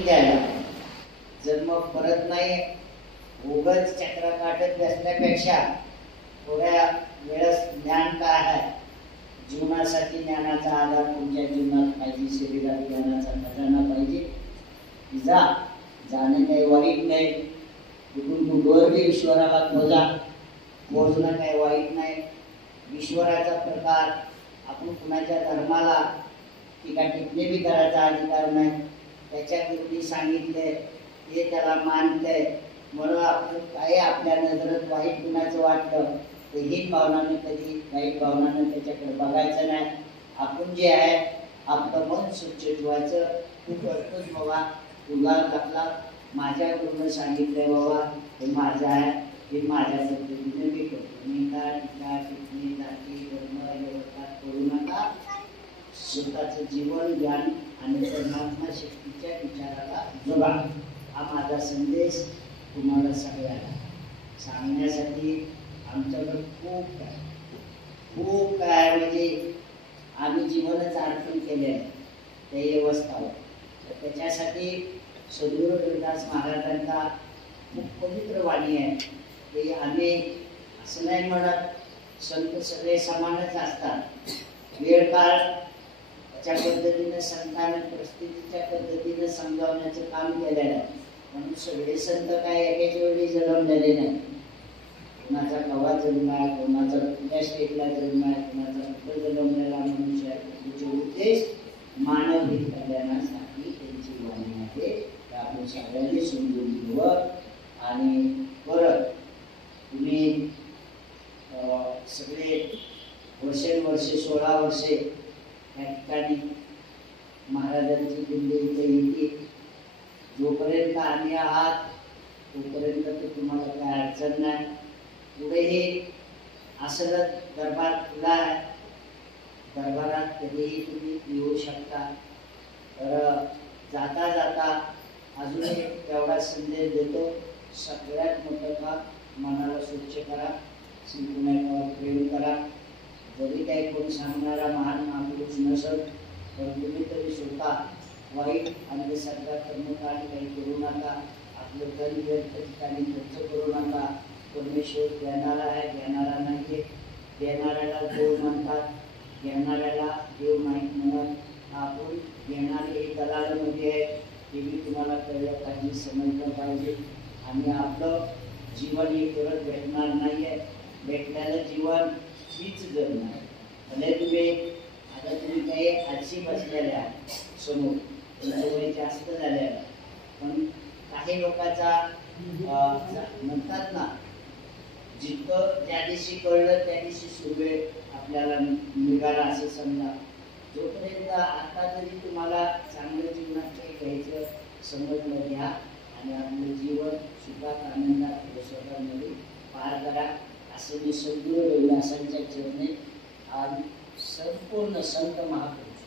शिकून घ्यायला. जन्म परत नाही, उगाच चक्र काटत बसण्यापेक्षा थोड्या वेळेस ज्ञान काय आहे, जीवनासाठी ज्ञानाचा आधार तुमच्या जीवनात पाहिजे, शरीरात ज्ञानाचा खजाना पाहिजे. जा, जाणे काही वाईट नाही. कुठून कुठवरही ईश्वराला खोजा, खोजणं काही वाईट नाही. ईश्वराचा प्रकार, आपण कुणाच्या धर्माला टीका टिप्पणी बी करायचा अधिकार नाही. त्याच्या विरोधी सांगितले हे त्याला मानतंय म्हणून आपण काही आपल्या नजरेत वाईट गुणाचं वाटलं तर ही भावनाने कधी वाईट भावनाने त्याच्याकडे बघायचं नाही. आपण जे आहे आपलं मन स्वच्छ ठेवायचं. तू करतोच बाबा, तुला आपला माझ्या गुरुनं सांगितलंय बाबा हे माझं आहे, हे माझ्या पद्धतीने मी करतो. मी का टीका टिप्पणी जाती धर्म व्यवस्था करू नका. स्वतःचं जीवन ज्ञान आणि परमात्मा शक्तीच्या विचाराला जगा. हा माझा संदेश तुम्हाला सगळ्यांना सांगण्यासाठी आमच्याकडे खूप काय म्हणजे आम्ही जीवनच अर्पण केले आहे त्या व्यवस्थावर. तर त्याच्यासाठी सद्गुरू रविदास महाराजांचा खूप पवित्र वाणी आहे की आम्ही असं नाही म्हणत संत सगळे समानच असतात. वेळ काळ त्या पद्धतीने संतांना परिस्थितीच्या पद्धतीने समजावण्याचं काम केलेलं आहे. म्हणून सगळे संत काय एकाच वेळी जन्मलेले नाही. कोणाचा गवा जन्म आहे, कोणाचा कुठल्या स्टेटला जन्म आहे, कोणाचा कुठं जन्मलेला मनुष्य आहे. त्याचे उद्देश मानवी कल्याणासाठी त्यांची वाणी आहे. ते आपण सगळ्यांनी समजून घ्यावं. आणि परत तुम्ही सगळे वर्षे 16 वर्षे या ठिकाणी महाराजांची दिंडी इथे येते. जोपर्यंत आम्ही आहात तोपर्यंत तर तुम्हाला काय अडचण नाही. पुढेही असं दरबार खुला आहे, दरबारात कधीही तुम्ही येऊ शकता. तर जाता जाता अजून एक एवढा संदेश देतो. सगळ्यात मोठं काम मनाला स्वच्छ करा, संपूर्ण प्रेम करा. जरी काही कोणी सांगणारा महान महापुरुष नसत तर तुम्ही तरी स्वतः वाईट अंधश्रद्धा कर्मकांड काही करू नका. आपलं धन व्यर्थ ठिकाणी खर्च करू नका. परमेश्वर देणारा आहे, देणारा नाही. देणाऱ्याला देव म्हणतात, घेणाऱ्याला देव नाही म्हणत. आपण घेणारे हे दलालमध्ये आहे हे मी तुम्हाला कळलं पाहिजे, समजलं पाहिजे. आणि आपलं जीवन हे परत भेटणार नाही आहे. भेटण्याचं जीवन हीच जगणं आहे. भले तुम्ही काही आजी बसलेल्या समोर, तुमचं वय जास्त झालेलं आहे, पण काही लोकांचा म्हणतात ना, जितकं ज्या दिवशी कळलं त्या दिवशी सुरवे आपल्याला निघाला असं समजा. जोपर्यंत आता तरी तुम्हाला चांगलं जीवनात काही घ्यायचं समजलं घ्या आणि आपलं जीवन सुखात आनंदात यशोदामध्ये पार करा असं मी सद्गुरू रविदासांच्या चरणी आणि संपूर्ण संत महापुरुष,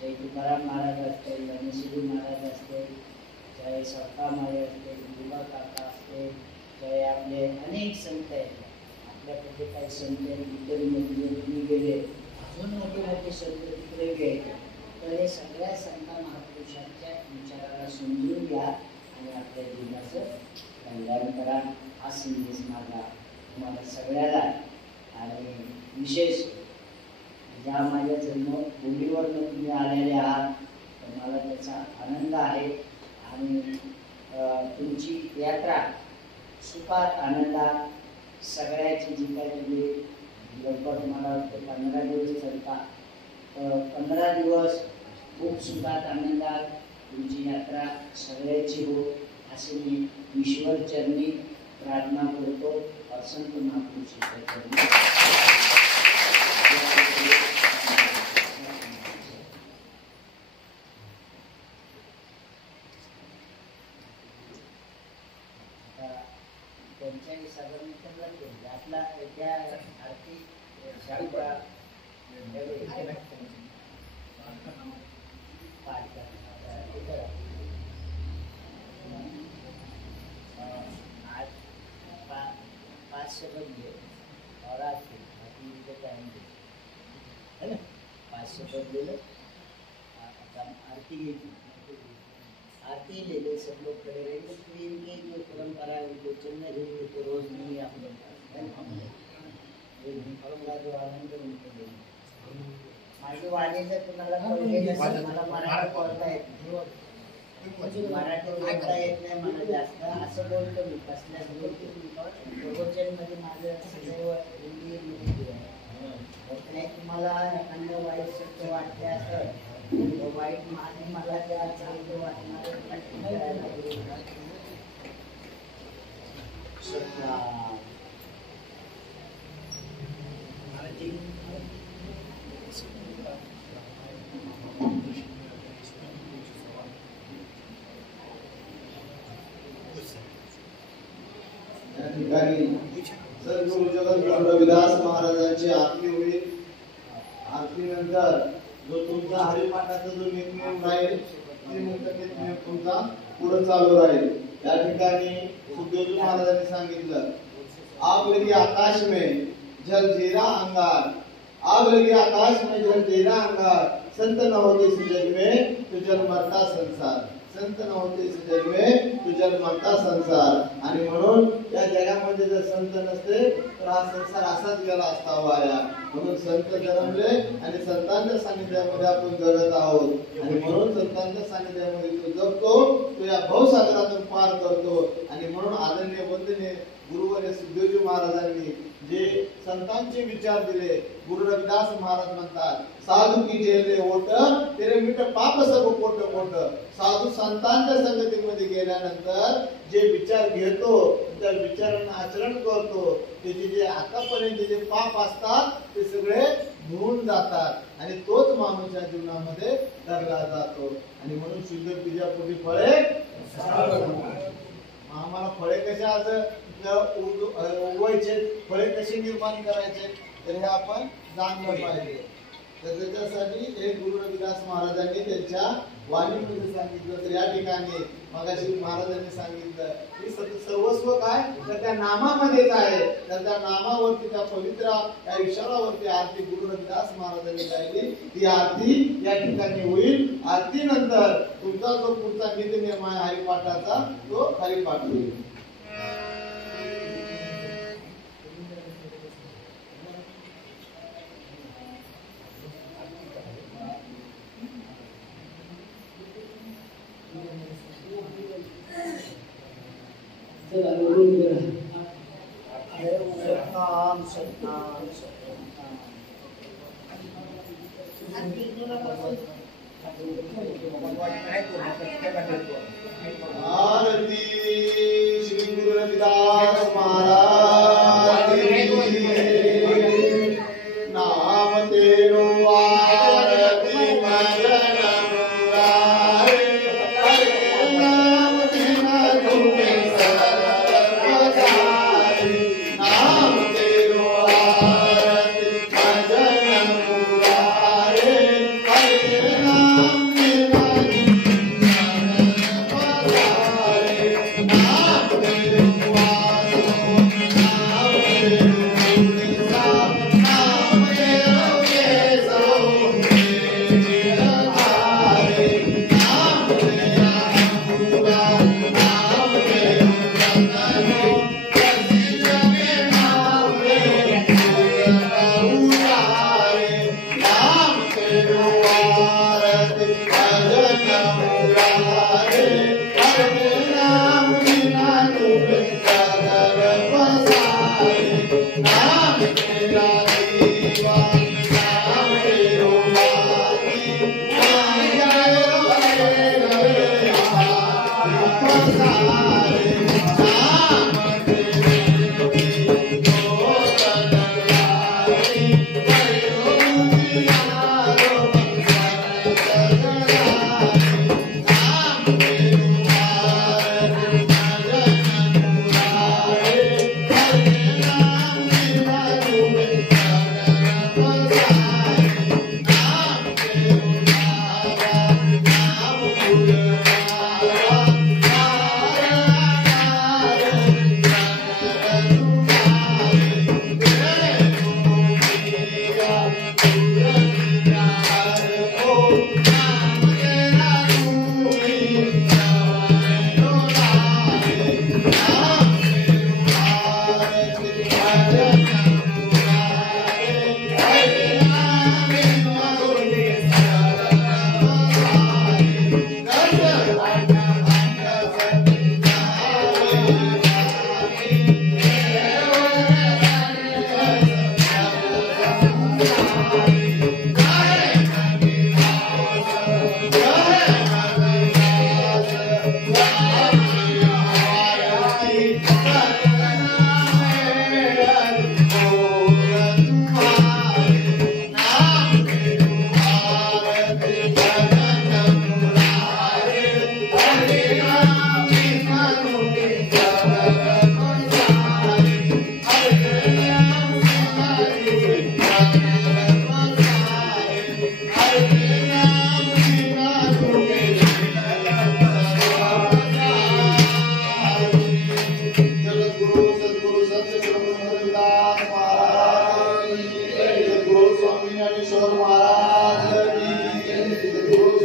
जय तुकाराम महाराज असतील, ज्ञानेश्वरी महाराज असतील, जय सप्तामाळे असतील, गुबा काका असतील, जय आपले अनेक संत आहेत. आपल्याकडे काही संत इतरमध्ये तुम्ही गेले, अजून मोठे संत तिकडे गेले. तर हे सगळ्या संत महापुरुषांच्या विचाराला समजून घ्या आणि आपल्या जीवनाचं कल्याण करा. हा संदेश माझा तुम्हाला सगळ्याला. आणि विशेष ज्या माझ्या जन्मभूमीवरनं तुम्ही आलेले आहात तर मला त्याचा आनंद आहे. आणि तुमची यात्रा सुखात आनंदात सगळ्याची जी काय तुम्ही लगभग मला वाटतं 15 दिवस चालता, 15 दिवस खूप सुखात आनंदात तुमची यात्रा सगळ्याची हो असे मी ईश्वर चरणी प्रार्थना करतो. असंत महापुरुषाच्या चरणी. त्यांच्याही साधारण आपला त्या आरती आज 5 शब्द घे और आज टाइम है ना, 5 शब्द दिलं. आता आरती घ्यायची. अकेले ले सब लोग खड़े रहेंगे, तो इनकी जो परंपरा है उनको चलना चाहिए, तो रोज नहीं आप लोग परंपरा जो आनंद उनको देंगे। माझे वाणीचं कुणाला कळले नसेल, मला मराठी बोलता येत नाही, मराठी बोलता येत नाही मला जास्त, असं बोलतो मी कसल्याच बोलतो मी, प्रवचनमध्ये माझं सदैव हिंदीमध्ये आहे. नाही तुम्हाला एखादं वाईट शब्द वाटते असं वाईट आणि मला त्याला चांगलं वाटणार सद्गुरु जगद्गुरु रविदास महाराजांची आरती होईल. आरतीनंतर जो तुमचा हरिपाठाचा जो नियम राहील ते नियम तुमचा पुढे चालू राहील. या ठिकाणी सुखदेवजी महाराजांनी सांगितलं, आग लगी आकाश में जल जीरा अंगार, आग लगी आकाश में जल जीरा अंगार, संत न होते इस जग में तो जल मरता संसार, संत न होते इस जग में तो जल मरता संसार. आणि म्हणून या जगामध्ये जर संत नसते तर हा संसार असाच गेला असता वाया. म्हणून संत जन्मले आणि संतांच्या सानिध्यामध्ये आपण जगत आहोत, आणि म्हणून संतांच्या सानिध्यामध्ये तो जगतो, तो या भवसागरातून पार करतो. आणि म्हणून आदरणीय वंदनीय गुरुवर्य सुखदेवजी महाराजांनी जे संतांचे विचार दिले, गुरु रविदास महाराज म्हणतात, साधू की जेले ओट तेरे मिट पाप सब कोट कोट. साधू संतांच्या संगतीमध्ये गेल्यानंतर जे विचार घेतो त्या विचारांना आचरण करतो, त्याचे जे आतापर्यंत जे पाप असतात ते सगळे धुवून जातात आणि तोच माणूस या जीवनामध्ये तरला जातो. आणि म्हणून शुद्ध पूजापूर्वी फळे, आम्हाला फळे कशा उगवायचे, फळे कसे निर्माण करायचे तर हे आपण जाणलं पाहिजे. तर त्याच्यासाठी एक गुरु रविदास महाराजांनी त्यांच्या वाणीमध्ये सांगितलं. तर या ठिकाणी मगाशी महाराजांनी सांगितलं की सर्वस्व काय तर त्या नामामध्येच आहे. तर त्या नामावरती, त्या पवित्र त्या ईश्वरावरती आरती गुरु रविदास महाराजांनी गायली. ती आरती या ठिकाणी होईल. आरती नंतर तुमचा जो पुढचा नित्यनियम आहे हरिपाठाचा तो हरिपाठ होईल. सतनाम सतनाम आरती श्री गुरु रविदास महाराज नाम तेरो आरती भजन मुरारे, हरे नाम बिना तुमे सर्वसारे. नाम तेरो आरती भजन मुरारे, हरे नाम बिना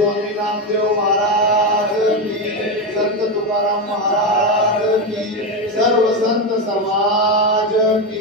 स्वामी नामदेव महाराज की, संत तुकाराम महाराज की, सर्व संत समाज की।